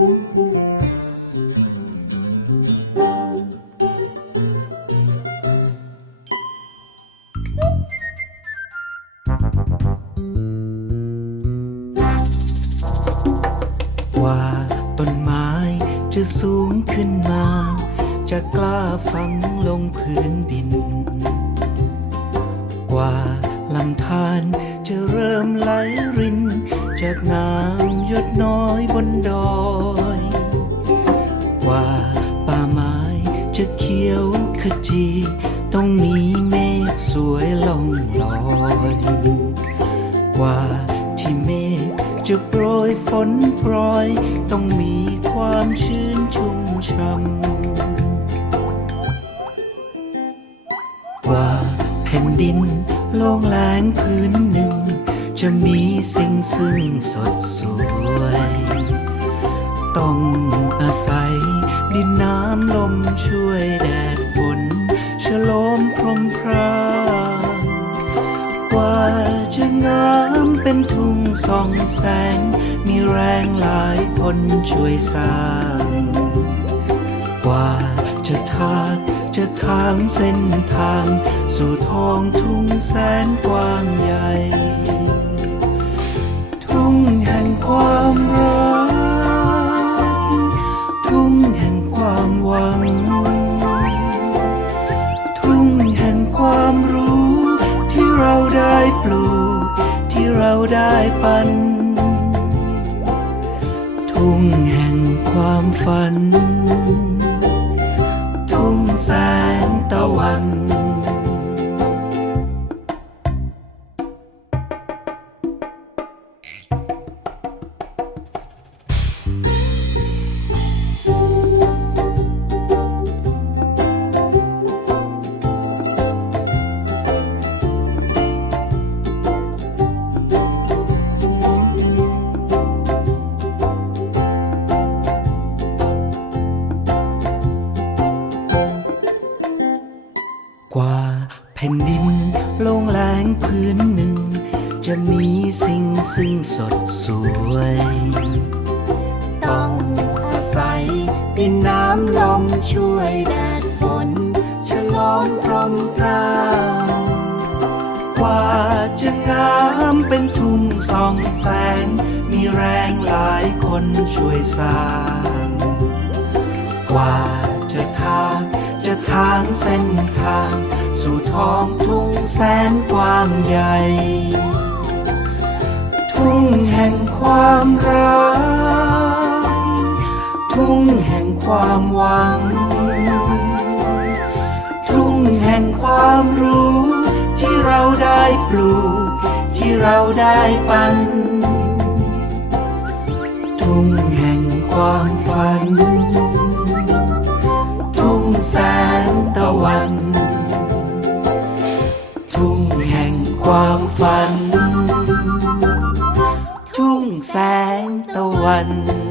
กว่าต้นไม้จะสูงขึ้นมา จะกล้าฝังลงพื้นดิน กว่าลำธารจะเริ่มไหลริน จากน้ำหยดน้อยบนดอย จะเขียวขจี ต้องมีเมฆสวยล่องลอย กว่าที่เมฆจะโปรยฝนโปรย ต้องมีความชื้นชุ่มช่ำกว่าแผ่นดินโล่งแล้งพื้นหนึ่ง จะมีสิ่งซึ่งสดสวย ต้องอาศัย ดินน้ำลมช่วยแดดฝนฉโลมพรหมพรางกว่าจะงามเป็นทุ่งส่องแสง มีแรงหลายคนช่วยสร้าง กว่าจะทากจะทางเส้นทาง สู่ท้องทุ่งแสนกว้างใหญ่ ทุ่งแห่งความรัก เราได้ปัน ทุ่งแห่งความฝัน ทุ่งแสงตะวัน กว่าแผ่นดินโล่งแล้งพื้นหนึ่ง จะมีสิ่งซึ่งสดสวย ต้องอาศัยดินน้ำลมช่วยแดดฝนฉลองพรหมพรากว่าจะงามเป็นทุ่งส่องแสง มีแรงหลายคนช่วยสร้าง กว่าจะทา จะทางเส้นทาง สู่ท้องทุ่งแสนกว้างใหญ่ ทุ่งแห่งความรัก ทุ่งแห่งความหวัง ทุ่งแห่งความรู้ ที่เราได้ปลูก ที่เราได้ปัน ทุ่งแห่งความฝัน แสงตะวัน ทุ่งแห่งความฝัน ทุ่งแสงตะวัน